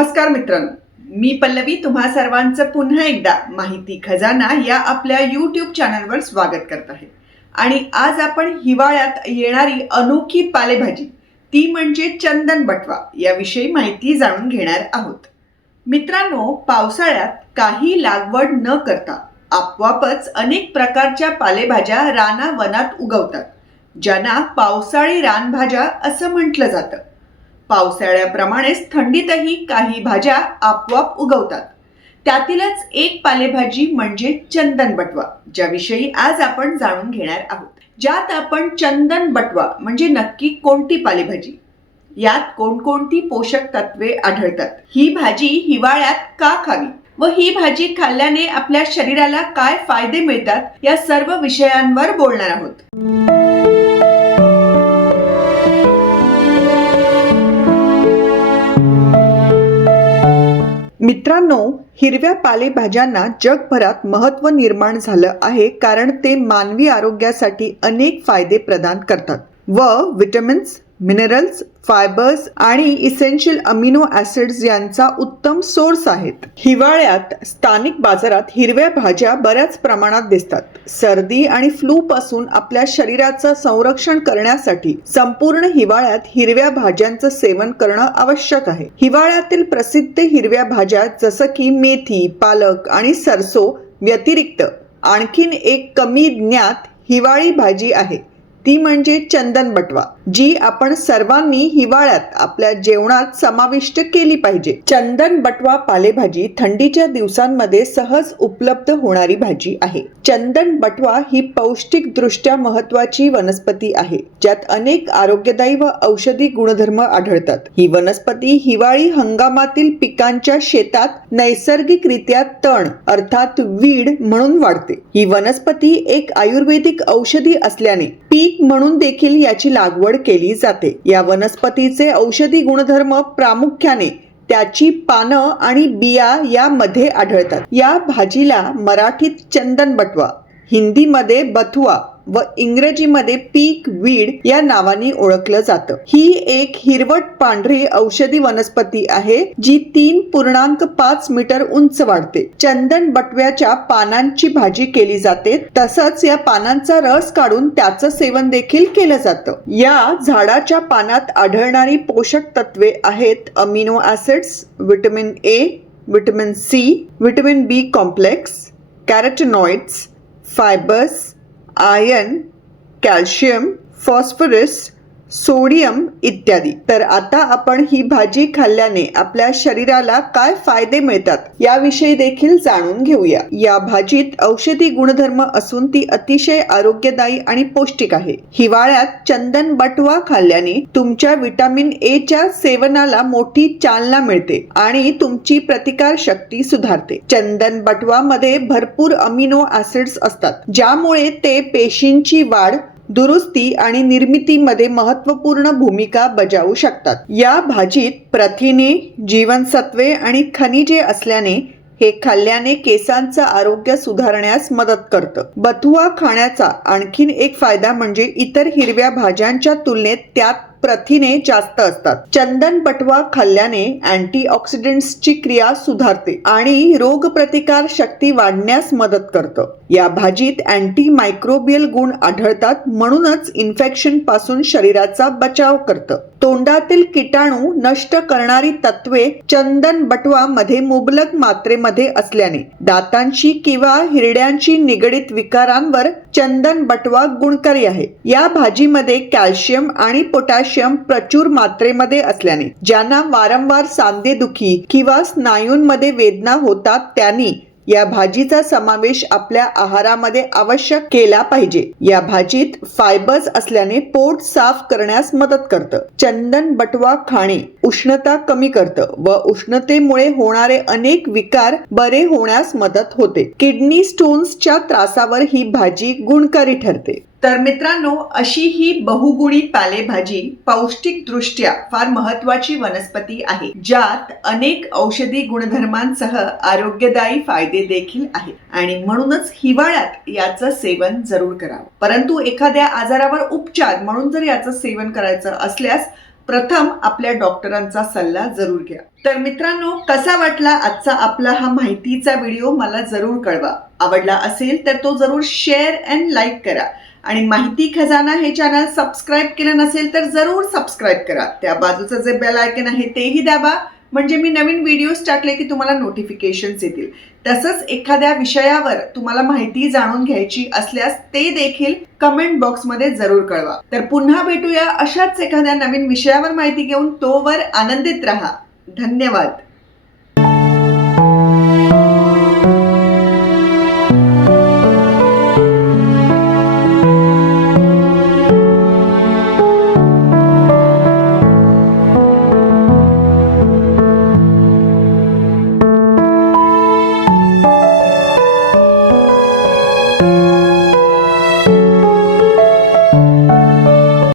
नमस्कार मित्रांनो. मी पल्लवी तुम्हा सर्वांचं पुन्हा एकदा माहिती खजाना या आपल्या यूट्यूब चॅनलवर स्वागत करत आहे. आणि आज आपण हिवाळ्यात येणारी अनोखी पालेभाजी ती म्हणजे चंदन बटवा याविषयी माहिती जाणून घेणार आहोत. मित्रांनो पावसाळ्यात काही लागवड न करता आपोआपच अनेक प्रकारच्या पालेभाज्या रानावनात उगवतात ज्यांना पावसाळी रानभाज्या असं म्हटलं जातं. पावसाळ्याप्रमाणेच थंडीतही काही भाज्या आपोआप उगवतात. त्यातीलच एक पालेभाजी म्हणजे चंदन बटवा ज्याविषयी आज आपण जाणून घेणार आहोत. ज्यात आपण चंदन बटवा म्हणजे नक्की कोणती पालेभाजी? यात कोणकोणती पोषक तत्वे आढळतात? ही भाजी हिवाळ्यात का खावी? व ही भाजी खाल्ल्याने आपल्या शरीराला काय फायदे मिळतात? या सर्व विषयांवर बोलणार आहोत. मित्रांनो हिरव्या पालेभाज्यांना जगभरात महत्त्व निर्माण झालं आहे कारण ते मानवी आरोग्यासाठी अनेक फायदे प्रदान करतात. व विटॅमिन्स मिनरल्स फायबर्स आणि इसेन्शियल अमिनो ऍसिड्स यांचा उत्तम सोर्स आहेत. हिवाळ्यात स्थानिक बाजारात हिरव्या भाज्या बऱ्याच प्रमाणात दिसतात. सर्दी आणि फ्लू पासून आपल्या शरीराचं संरक्षण करण्यासाठी संपूर्ण हिवाळ्यात हिरव्या भाज्यांचं सेवन करणं आवश्यक आहे. हिवाळ्यातील प्रसिद्ध हिरव्या भाज्या जसं की मेथी पालक आणि सरसो व्यतिरिक्त आणखीन एक कमी ज्ञात हिवाळी भाजी आहे. ती म्हणजे चंदन बटवा जी आपण सर्वांनी हिवाळ्यात आपल्या जेवणात समाविष्ट केली पाहिजे. चंदन बटवा पालेभाजी थंडीच्या दिवसांमध्ये सहज उपलब्ध होणारी भाजी आहे. चंदन बटवा ही पौष्टिक दृष्ट्या महत्वाची वनस्पती आहे ज्यात अनेक आरोग्यदायी व औषधी गुणधर्म आढळतात. ही वनस्पती हिवाळी हंगामातील पिकांच्या शेतात नैसर्गिकरित्या तण अर्थात वीड म्हणून वाढते. ही वनस्पती एक आयुर्वेदिक औषधी असल्याने पीक म्हणून देखील याची लागवड केली जाते. या वनस्पतीचे औषधी गुणधर्म प्रामुख्याने त्याची पानं आणि बिया यामध्ये आढळतात. या भाजीला मराठीत चंदन बटवा हिंदीमध्ये बथुआ व इंग्रजीमध्ये पीक वीड या नावाने ओळखलं जातं. ही एक हिरवट पांढरी औषधी वनस्पती आहे जी तीन पूर्णांक पाच मीटर उंच वाढते. चंदन बटव्याच्या पानांची भाजी केली जाते तसंच या पानांचा रस काढून त्याचं सेवन देखील केलं जातं. या झाडाच्या पानात आढळणारी पोषक तत्वे आहेत amino acids vitamin A vitamin C vitamin B complex carotenoids fibres iron, calcium, phosphorus, sodium इत्यादी. तर आता आपण ही भाजी खाल्ल्याने आपल्या शरीराला काय फायदे मिळतात याविषयी देखील जाणून घेऊया. या भाजीत औषधी गुणधर्म असून ती अतिशय आरोग्यदायी आणि पौष्टिक आहे. हिवाळ्यात चंदन बटवा खाल्ल्याने तुमच्या विटामिन ए च्या सेवनाला मोठी चालना मिळते आणि तुमची प्रतिकार शक्ती सुधारते. चंदन बटवा मध्ये भरपूर अमिनो ऍसिड्स असतात ज्यामुळे ते पेशींची वाढ दुरुस्ती आणि निर्मितीमध्ये महत्त्वपूर्ण भूमिका बजावू शकतात. या भाजीत प्रथिने जीवनसत्वे आणि खनिजे असल्याने हे खाल्ल्याने केसांचं आरोग्य सुधारण्यास मदत करतं. बथुआ खाण्याचा आणखीन एक फायदा म्हणजे इतर हिरव्या भाज्यांच्या तुलनेत त्यात प्रथिने जास्त असतात. चंदन पटवा खाल्ल्याने अँटीऑक्सिडंट्सची क्रिया सुधारते आणि रोगप्रतिकार शक्ती वाढण्यास मदत करतं. या भाजीत अँटी मायक्रोबियल गुण आढळतात म्हणूनच इन्फेक्शनपासून शरीराचा बचाव करतं. तोंडातील किटाणू नष्ट करणारी तत्वे चंदन बटवा मध्ये मुबलक मात्रेमध्ये असल्याने दातांशी किंवा हिरड्यांशी निगडीत विकारांवर चंदन बटवा गुणकारी आहे. या भाजीमध्ये कॅल्शियम आणि पोटॅशियम प्रचूर मात्रेमध्ये असल्याने ज्यांना वारंवार सांधेदुखी किंवा स्नायूंमध्ये वेदना होतात त्यांनी या भाजीचा समावेश आपल्या आहारामध्ये आवश्यक केला पाहिजे. या भाजीत फायबर्स असल्याने पोट साफ करण्यास मदत करतं. चंदन बटवा खाणे उष्णता कमी करतं व उष्णतेमुळे होणारे अनेक विकार बरे होण्यास मदत होते. किडनी स्टोन्सच्या त्रासावर ही भाजी गुणकारी ठरते. तर मित्रांनो अशी ही बहुगुणी पालेभाजी पौष्टिक दृष्ट्या फार महत्वाची वनस्पती आहे ज्यात अनेक औषधी गुणधर्मांसह आरोग्यदायी फायदे देखील आहेत. आणि म्हणूनच हिवाळ्यात याचं सेवन जरूर करावं. परंतु एखाद्या आजारावर उपचार म्हणून जर याचं सेवन करायचं असल्यास प्रथम आपल्या डॉक्टरांचा सल्ला जरूर घ्या. तर मित्रांनो कसा वाटला आजचा आपला हा माहितीचा व्हिडिओ? मला जरूर कळवा. आवडला असेल तर तो जरूर शेअर अँड लाईक करा. आणि माहिती खजाना हे चॅनल सबस्क्राईब केलं नसेल तर जरूर सबस्क्राईब करा. त्या बाजूचं जे बेल आयकन आहे तेही दाबा. म्हणजे मी नवीन व्हिडिओज टाकले की तुम्हाला नोटिफिकेशन्स येतील. तसंच एखाद्या विषयावर तुम्हाला माहिती जाणून घ्यायची असल्यास ते देखील कमेंट बॉक्समध्ये जरूर कळवा. तर पुन्हा भेटूया अशाच एखाद्या नवीन विषयावर माहिती घेऊन तोवर आनंदित राहा. धन्यवाद.